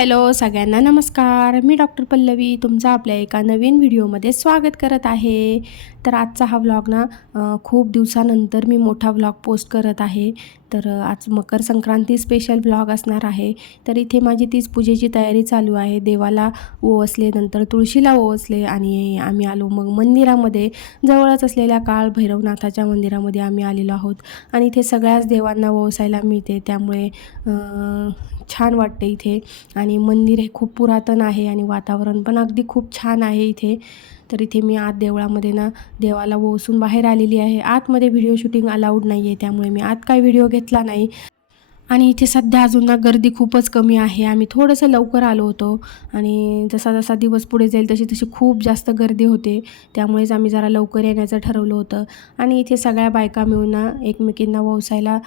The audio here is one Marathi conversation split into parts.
हॅलो सगळ्यांना नमस्कार. मी डॉक्टर पल्लवी तुमचं आपल्या एका नवीन व्हिडिओमध्ये स्वागत करत आहे. तर आजचा हा व्लॉग ना खूप दिवसानंतर मी मोठा व्लॉग पोस्ट करत आहे. तर आज मकर संक्रांती स्पेशल ब्लॉग असणार आहे. तर इथे माझी तीच पूजेची तयारी चालू आहे. देवाला ओवसले नंतर तुळशीला ओवसले आणि आम्ही आलो मग मंदिरामध्ये. जवळच असलेल्या काळ भैरवनाथाच्या मंदिरामध्ये आम्ही आलेलो आहोत. आणि इथे सगळ्याच देवांना ओवसायला मिळते. त्यामुळे छान वाटते इथे. आणि मंदिर हे खूप पुरातन आहे आणि वातावरण पण अगदी खूप छान आहे इथे. तर इथे मी आत देवळामध्ये ना देवाला ओसून बाहेर आलेली आहे. आतमध्ये व्हिडिओ शूटिंग अलाउड नाही आहे त्यामुळे मी आत काय व्हिडिओ घेतला नाही. आणि इथे सध्या अजून ना गर्दी खूपच कमी आहे. आम्ही थोडंसं लवकर आलो होतो आणि जसा जसा दिवस पुढे जाईल तशी तशी खूप जास्त गर्दी होते. त्यामुळेच आम्ही जरा लवकर येण्याचं ठरवलं होतं. आणि इथे सगळ्या बायका मिळून ना एकमेकींना ववसायला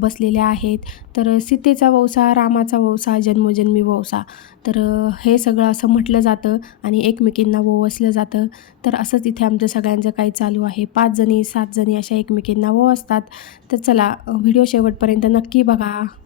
बसलेल्या आहेत. तर सीतेचा वौसा रामाचा वौसा जन्मोजन्मी वौसा तर हे सगळं असं म्हटलं जातं आणि एकमेकींना ववसलं जातं. तर असंच इथे आमचं सगळ्यांचं काही चालू आहे. पाच जणी सात जणी अशा एकमेकींना ववसतात. तर चला व्हिडिओ शेवटपर्यंत नक्की बघा. Yeah.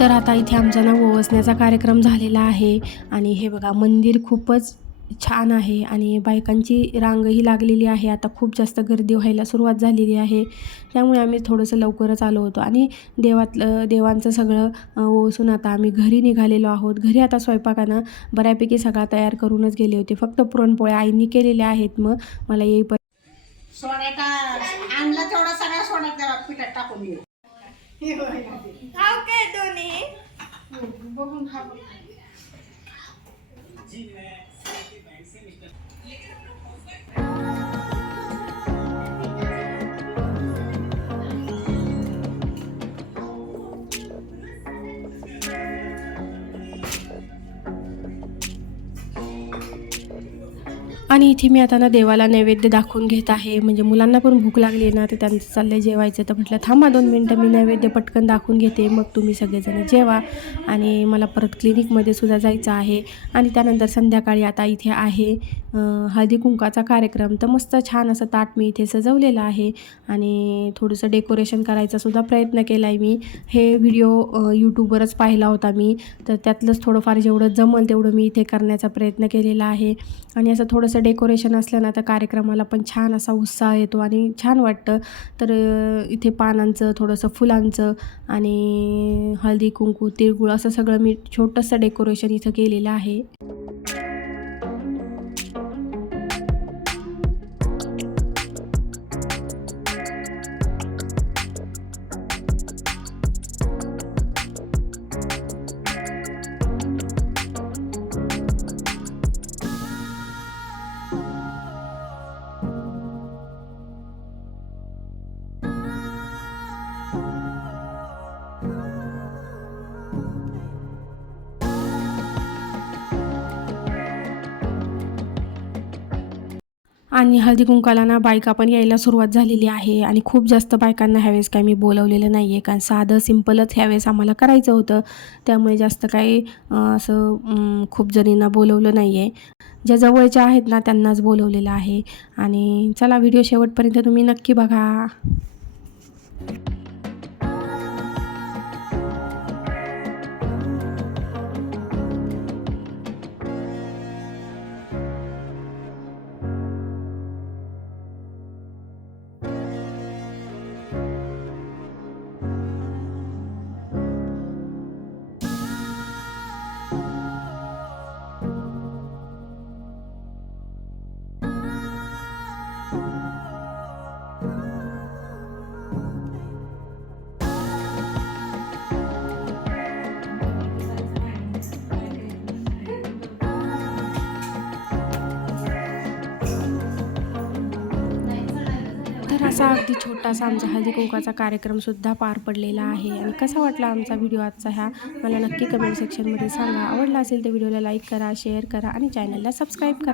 तर आता इथे आमचा ना ओवसण्याचा कार्यक्रम झालेला आहे. आणि हे बघा मंदिर खूपच छान आहे आणि बायकांची रांगही लागलेली आहे. आता खूप जास्त गर्दी व्हायला सुरुवात झालेली आहे. त्यामुळे आम्ही थोडंसं लवकरच आलो होतो. आणि देवातलं देवांचं सगळं अं, ओवसून आता आम्ही घरी निघालेलो आहोत. घरी आता स्वयंपाकानं बऱ्यापैकी सगळा तयार करूनच गेले होते. फक्त पुरणपोळ्या आईंनी केलेल्या आहेत मग. मला येईपर्यंत सोड्याचा आणलं तेवढं सगळ्या सोड्यात जरा पिठात टाकून घेऊ बघून खा बघ. आणि इथे मी आता ना देवाला नैवेद्य दाखवून घेत आहे. म्हणजे मुलांना पण भूक लागली आहे ना तर त्यांचं चाललं जेवायचं. तर म्हटलं थांबा दोन मिनटं मी नैवेद्य पटकन दाखवून घेते. मग तुम्ही सगळेजण जेवा. आणि मला परत क्लिनिकमध्ये सुद्धा जायचं आहे. आणि त्यानंतर संध्याकाळी आता इथे आहे हळदी कुंकाचा कार्यक्रम. तर मस्त छान असं ताट मी इथे सजवलेलं आहे. आणि थोडंसं डेकोरेशन करायचा सुद्धा प्रयत्न केला आहे मी. हे व्हिडिओ यूट्यूबवरच पाहिला होता मी. तर त्यातलंच थोडंफार जेवढं जमल तेवढं मी इथे करण्याचा प्रयत्न केलेला आहे. आणि असं थोडंसं डेकोरेशन असलं ना तर कार्यक्रमाला पण छान असा उत्साह येतो आणि छान वाटतं. तर इथे पानांचं थोडंसं फुलांचं आणि हळदी कुंकू तिळगुळ असं सगळं मी छोटंसं डेकोरेशन इथं केलेलं आहे. आणि हळदी कुंकाला ना बायका पण यायला सुरुवात झालेली आहे. आणि खूप जास्त बायकांना ह्यावेळेस काय मी बोलवलेलं नाही आहे कारण साधं सिम्पलच ह्यावेळेस आम्हाला करायचं होतं. त्यामुळे जास्त काही असं खूप जणींना बोलवलं नाही आहे ज्या जवळच्या आहेत ना त्यांनाच बोलवलेलं आहे. आणि चला व्हिडिओ शेवटपर्यंत तुम्ही नक्की बघा. असा अगदी छोटासा आमचा हळदी कुंकाचा कार्यक्रमसुद्धा पार पडलेला आहे. आणि कसा वाटला आमचा व्हिडिओ आजचा ह्या मला नक्की कमेंट सेक्शनमध्ये सांगा. आवडला असेल तर व्हिडिओला लाईक करा शेअर करा आणि चॅनलला सबस्क्राईब करा.